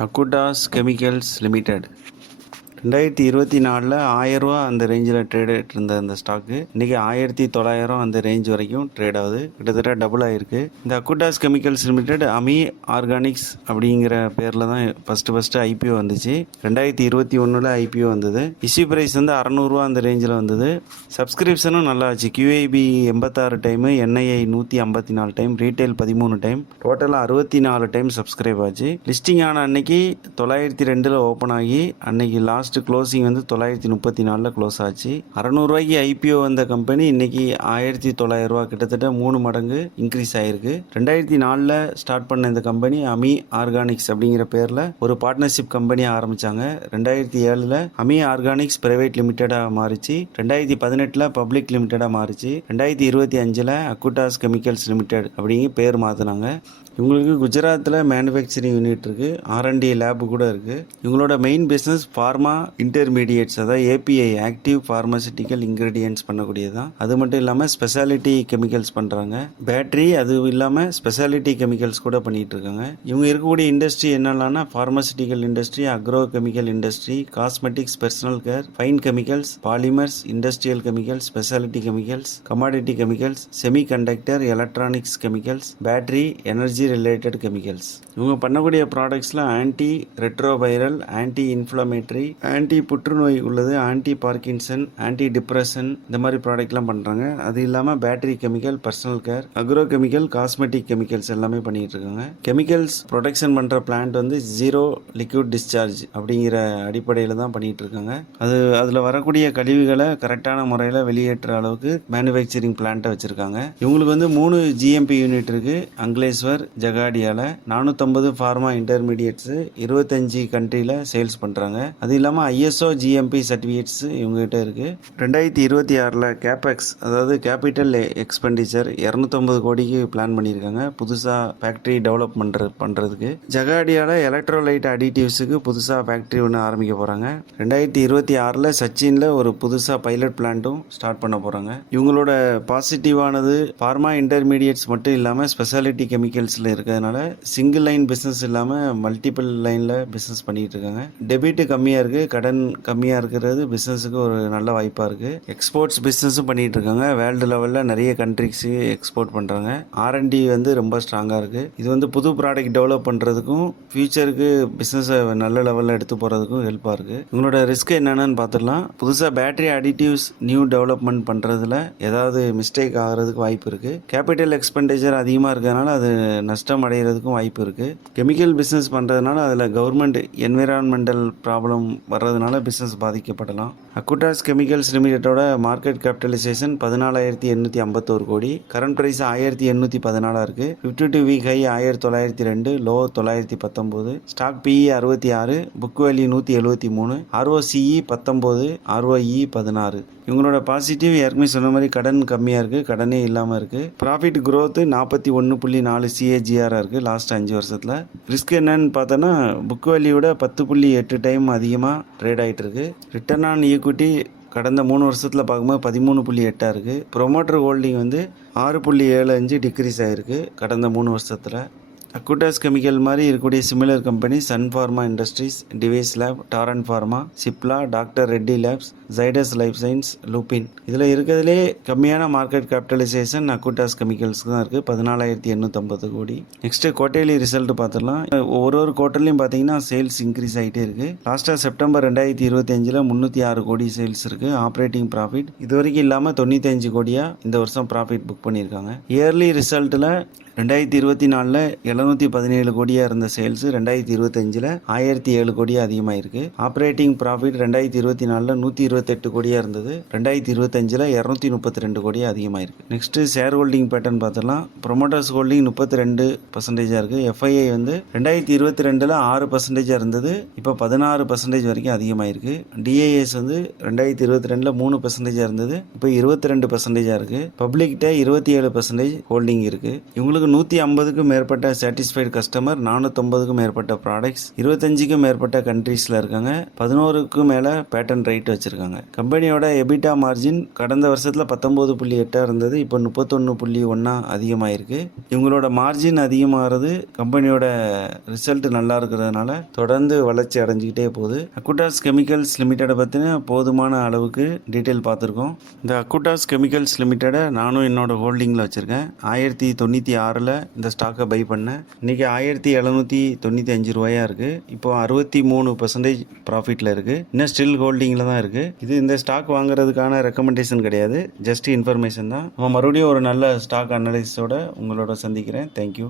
அக்குடாஸ் chemicals limited ரெண்டாயிரத்தி இருபத்தி நாலில் ஆயரூவா அந்த ரேஞ்சில் ட்ரேட் ஆகிட்டு இருந்த அந்த ஸ்டாக்கு இன்றைக்கி ஆயிரத்தி தொள்ளாயிரம் அந்த ரேஞ்ச் வரைக்கும் ட்ரேட் ஆகுது. கிட்டத்தட்ட டபுள் ஆகிருக்கு இந்த Acutaas Chemicals Limited Ami Organics அப்படிங்கிற பேரில் தான் ஃபஸ்ட்டு ஃபஸ்ட்டு ஐபிஓ வந்துச்சு. ரெண்டாயிரத்தி இருபத்தி ஒன்றில் ஐபிஓ வந்தது. இஷ்யூ ப்ரைஸ் வந்து அறநூறுவா அந்த ரேஞ்சில் வந்தது. சப்ஸ்கிரிப்ஷனும் நல்லா ஆச்சு. QIB எண்பத்தாறு டைமு என்ஐஐ நூற்றி ஐம்பத்தி நாலு டைம் ரீட்டைல் பதிமூணு டைம் டோட்டலாக அறுபத்தி நாலு டைம் சப்ஸ்கிரைப் ஆச்சு. லிஸ்டிங் ஆன அன்னைக்கு தொள்ளாயிரத்தி ரெண்டில் ஓப்பன் ஆகி அன்னைக்கு லாஸ்ட் க்ளோசிங் வந்து தொள்ளாயிரத்தி முப்பத்தி நாலில் க்ளோஸ் ஆச்சு. அறநூறுவாய்க்கு ஐபிஓ வந்த கம்பெனி இன்றைக்கி ஆயிரத்தி தொள்ளாயிரரூவா கிட்டத்தட்ட மூணு மடங்கு இன்க்ரீஸ் ஆயிருக்கு. ரெண்டாயிரத்தி நாலில் ஸ்டார்ட் பண்ண இந்த கம்பெனி அமி ஆர்கானிக்ஸ் அப்படிங்கிற பேரில் ஒரு பார்ட்னர்ஷிப் கம்பெனியாக ஆரம்பித்தாங்க ரெண்டாயிரத்தி ஏழில் அமி ஆர்கானிக்ஸ் பிரைவேட் லிமிட்டடாக மாறிச்சு. ரெண்டாயிரத்தி பதினெட்டில் பப்ளிக் லிமிட்டடாக மாறிச்சு. ரெண்டாயிரத்தி இருபத்தி அஞ்சில் அக்குட்டாஸ் கெமிக்கல்ஸ் லிமிடெட் அப்படிங்கிற பேர் மாற்றினாங்க இவங்களுக்கு குஜராத்தில் manufacturing unit R and D R&D lab கூட இருக்குது இவங்களோட மெயின் பிஸ்னஸ் ஃபார்மா இன்டர்மீடியேட்ஸ் அதாவது ஏபிஐ ஆக்டிவ் ஃபார்மசிட்டிக்கல் இன்க்ரீடியன்ட்ஸ் பண்ணக்கூடியது? தான் அது மட்டும் இல்லாமல் ஸ்பெஷாலிட்டி கெமிக்கல்ஸ் பண்ணுறாங்க பேட்டரி அது இல்லாமல் ஸ்பெஷாலிட்டி கெமிக்கல்ஸ் கூட பண்ணிகிட்டு இருக்காங்க இவங்க இருக்கக்கூடிய industry என்னெல்லாம்னா pharmaceutical industry agro chemical industry cosmetics personal care fine chemicals polymers industrial chemicals speciality chemicals commodity chemicals semiconductor electronics chemicals battery energy related chemicals இவங்க பண்ணக்கூடிய ப்ராடக்ட்ஸில் anti retroviral anti inflammatory anti புற்றுநோய் உள்ளது anti Parkinson anti depression இந்த மாதிரி ப்ராடக்ட்லாம் பண்ணுறாங்க அது இல்லாமல் battery chemical personal care agro chemical cosmetic chemicals எல்லாமே பண்ணிகிட்டு இருக்காங்க. கெமிக்கல்ஸ் ப்ரொடக்ஷன் பண்ணுற பிளான்ட் வந்து ஜீரோ லிக்விட் டிஸ்சார்ஜ் அப்படிங்கிற அடிப்படையில் தான் பண்ணிகிட்டு இருக்காங்க. அது அதில் வரக்கூடிய கழிவுகளை கரெக்டான முறையில் வெளியேற்ற அளவுக்கு மேனுஃபேக்சரிங் பிளான்ட்டை வச்சுருக்காங்க. இவங்களுக்கு வந்து மூணு ஜிஎம்பி யூனிட் இருக்குது அங்லேஸ்வர் ஜகாடியாவில் நானூற்றம்பது ஃபார்மா இன்டர்மீடியட்ஸு இருபத்தஞ்சி கண்ட்ரியில் சேல்ஸ் பண்ணுறாங்க அது இல்லாமல் ஐஎஸ்ஓ ஜிஎம்பி சர்டிஃபிகேட்ஸ் இவங்ககிட்ட இருக்குது ரெண்டாயிரத்தி இருபத்தி ஆறில் கேபெக்ஸ் அதாவது கேபிட்டல் எக்ஸ்பெண்டிச்சர் இரநூத்தொம்பது கோடிக்கு பிளான் பண்ணியிருக்காங்க. புதுசாக ஃபேக்ட்ரி டெவலப் பண்ணுற பண்ணுறதுக்கு ஜகாடியாவில் எலக்ட்ரோலைட் அடிட்டிவ்ஸுக்கு புதுசாக ஃபேக்ட்ரி ஒன்று ஆரம்பிக்க போகிறாங்க ரெண்டாயிரத்தி இருபத்தி ஆறில் சச்சினில் ஒரு புதுசாக பைலட் பிளான்ட்டும் ஸ்டார்ட் பண்ண போகிறாங்க இவங்களோட பாசிட்டிவானது ஃபார்மா இன்டர்மீடியட்ஸ் மட்டும் இல்லாமல் ஸ்பெஷாலிட்டி கெமிக்கல்ஸில் இருக்கிறதுனால சிங்கிள் லைன் பிஸ்னஸ் இல்லாமல் மல்டிபிள் லைனில் பிஸ்னஸ் பண்ணிகிட்டு இருக்காங்க. டெபிட் கம்மியாக இருக்குது கடன் கம்மியாக இருக்கிறது. பிஸ்னஸுக்கு ஒரு நல்ல வாய்ப்பாக இருக்குது எக்ஸ்போர்ட்ஸ் பிஸ்னஸும் பண்ணிகிட்டு இருக்காங்க. வேர்ல்டு லெவலில் நிறைய கண்ட்ரிக்ஸு எக்ஸ்போர்ட் பண்ணுறாங்க ஆர்என்டி வந்து ரொம்ப ஸ்ட்ராங்காக இருக்குது இது வந்து புது ப்ராடக்ட் டெவலப் பண்ணுறதுக்கும் ஃபியூச்சருக்கு பிஸ்னஸை நல்ல லெவலில் எடுத்து போகிறதுக்கும் ஹெல்ப்பாக இருக்குது உங்களோட ரிஸ்க் என்னென்னு பார்த்துடலாம் புதுசாக பேட்டரி அடிட்டிவ்ஸ் நியூ டெவலப்மெண்ட் பண்ணுறதுல ஏதாவது மிஸ்டேக் ஆகிறதுக்கு வாய்ப்பு இருக்குது கேபிட்டல் எக்ஸ்பெண்டிச்சர் அதிகமாக இருக்கிறதுனால அது நஷ்டம் அடைகிறதுக்கும் வாய்ப்பு இருக்குது கெமிக்கல் பிஸ்னஸ் பண்ணுறதுனால அதில் கவர்மெண்ட் என்விரான்மெண்டல் ப்ராப்ளம் வர்றதுனால பிஸ்னஸ் பாதிக்கப்படலாம். அக்குட்டாஸ் கெமிக்கல்ஸ் லிமிடெட்டோட மார்க்கெட் கேபிட்டலைசேஷன் பதினாலாயிரத்தி எண்ணூற்றி ஐம்பத்தோரு கோடி. கரண்ட் ப்ரைஸ் ஆயிரத்தி எண்ணூற்றி பதினாலாக இருக்குது ஃபிஃப்டி டூ வீக் ஹை ஆயிரத்தி தொள்ளாயிரத்தி ரெண்டு லோ தொள்ளாயிரத்தி பத்தொம்போது. ஸ்டாக் பிஇ அறுபத்தி ஆறு புக் வேல்யூ நூற்றி எழுபத்தி மூணு. ஆர்ஓசிஇ பத்தொம்போது ஆர்ஓஇ பதினாறு. இவங்களோட பாசிட்டிவ் ஏற்கனவே சொன்ன மாதிரி கடன் கம்மியாக இருக்குது கடனே இல்லாமல் இருக்குது ப்ராஃபிட் க்ரோத்து நாற்பத்தி ஒன்று புள்ளி நாலு சிஏஜிஆராக இருக்குது லாஸ்ட் அஞ்சு வருஷத்தில். ரிஸ்க் என்னன்னு பார்த்தோன்னா புக் வேல்யூட பத்து புள்ளி எட்டு டைம் அதிகமாக ட்ரேட் ஆகிட்டு இருக்கு. ரிட்டர்ன் ஆன் ஈக்விட்டி கடந்த மூணு வருஷத்தில் பார்க்கும்போது பதிமூணு புள்ளி எட்டாக இருக்குது ப்ரொமோட்டர் ஹோல்டிங் வந்து ஆறு புள்ளி ஏழு அஞ்சு டிக்ரீஸ் ஆகிருக்கு கடந்த மூணு வருஷத்தில். அக்குட்டாஸ் கெமிக்கல் மாதிரி இருக்கக்கூடிய similar company Sun Pharma Industries Divi's lab Torrent Pharma Cipla doctor Reddy labs Zydus life science Lupin. இதில் இருக்கிறதுலே கம்மியான மார்க்கெட் கேபிட்டலைசேஷன் அக்குட்டாஸ் கெமிக்கல்ஸ்க்கு தான் இருக்குது பதினாலாயிரத்தி எண்ணூற்றம்பது கோடி. நெக்ஸ்ட்டு குவார்டர்லி ரிசல்ட் பார்த்துடலாம் ஒரு ஒரு குவார்ட்டர்லையும் பார்த்தீங்கன்னா சேல்ஸ் இன்க்ரீஸ் ஆகிட்டே இருக்குது லாஸ்ட்டாக செப்டம்பர் ரெண்டாயிரத்தி இருபத்தஞ்சில் முந்நூற்றி ஆறு கோடி சேல்ஸ் இருக்குது ஆப்ரேட்டிங் ப்ராஃபிட். இது வரைக்கும் இல்லாமல் தொண்ணூத்தஞ்சு கோடியாக இந்த வருஷம் ப்ராஃபிட் புக் பண்ணியிருக்காங்க. இயர்லி ரிசல்ட்டில் ரெண்டாயிரத்தி இருபத்தி நாலில் எழுநூற்றி பதினேழு கோடியாக இருந்த சேல்ஸ் ரெண்டாயிரத்தி இருபத்தஞ்சில் ஆயிரத்தி ஏழு கோடியாக அதிகமாயிருக்கு. ஆப்ரேட்டிங் ப்ராஃபிட் ரெண்டாயிரத்தி இருபத்தி நாலில் நூற்றி இருபத்தெட்டு கோடியாக இருந்தது. ரெண்டாயிரத்தி இருபத்தஞ்சில் இரநூத்தி முப்பத்தி ரெண்டு கோடியாக அதிகமாயிருக்கு. நெக்ஸ்ட்டு ஷேர் ஹோல்டிங் பேட்டர்ன் பார்த்தலாம் ப்ரொமோட்டர்ஸ் ஹோல்டிங் முப்பத்தி ரெண்டு பர்சன்டேஜாக இருக்குது எஃப்ஐஐ வந்து ரெண்டாயிரத்தி இருபத்தி ரெண்டில் ஆறு பர்சன்டேஜாக இருந்தது. இப்போ பதினாறு பர்சன்டேஜ் வரைக்கும் அதிகமாயிருக்கு. டிஏஎஸ் வந்து ரெண்டாயிரத்தி இருபத்தி ரெண்டில் மூணு பர்சன்டேஜாக இருந்தது. இப்போ இருபத்தி ரெண்டு பர்சன்டேஜாக இருக்குது பப்ளிக்கிட்ட இருபத்தி ஏழு பர்சன்டேஜ் ஹோல்டிங் இருக்குது இவங்களுக்கு நூற்றி ஐம்பதுக்கும் மேற்பட்ட சாட்டிஸ்ஃபைடு கஸ்டமர் நானூற்றம்பதுக்கும் மேற்பட்ட ப்ராடக்ட்ஸ் இருபத்தஞ்சுக்கும் மேற்பட்ட கண்ட்ரீஸில் இருக்காங்க. பதினோருக்கும் மேலே பேட்டன் ரைட் வச்சுருக்காங்க. கம்பெனியோட எபிட்டா மார்ஜின் கடந்த வருஷத்தில் பத்தொம்போது புள்ளி எட்டாக இருந்தது இப்போ முப்பத்தொன்று புள்ளி ஒன்றா அதிகமாகிருக்கு இவங்களோட மார்ஜின் அதிகமாகிறது கம்பெனியோட ரிசல்ட் நல்லா இருக்கிறதுனால தொடர்ந்து வளர்ச்சி அடைஞ்சிக்கிட்டே போகுது. அக்குட்டாஸ் கெமிக்கல்ஸ் லிமிட்டடை பற்றின போதுமான அளவுக்கு டீட்டெயில் பார்த்துருக்கோம். இந்த அக்குட்டாஸ் கெமிக்கல்ஸ் லிமிட்டடை நானும் என்னோட ஹோல்டிங்கில் வச்சுருக்கேன். ஆயிரத்தி தொண்ணூற்றி ஆறு ஆறில் இந்த ஸ்டாக்கை பை பண்ணேன். இன்றைக்கி ஆயிரத்தி எழுநூற்றி தொண்ணூற்றி அஞ்சு ரூபாயா இருக்குது இப்போ அறுபத்தி மூணு பர்சன்டேஜ் ப்ராஃபிட்டில் இருக்குது இன்னும் ஸ்டில் ஹோல்டிங்கில் தான் இருக்குது இது இந்த ஸ்டாக் வாங்குறதுக்கான ரெக்கமெண்டேஷன் கிடையாது. ஜஸ்ட் இன்ஃபர்மேஷன் தான். நம்ம மறுபடியும் ஒரு நல்ல ஸ்டாக் அனலிஸோட உங்களோட சந்திக்கிறேன். தேங்க்யூ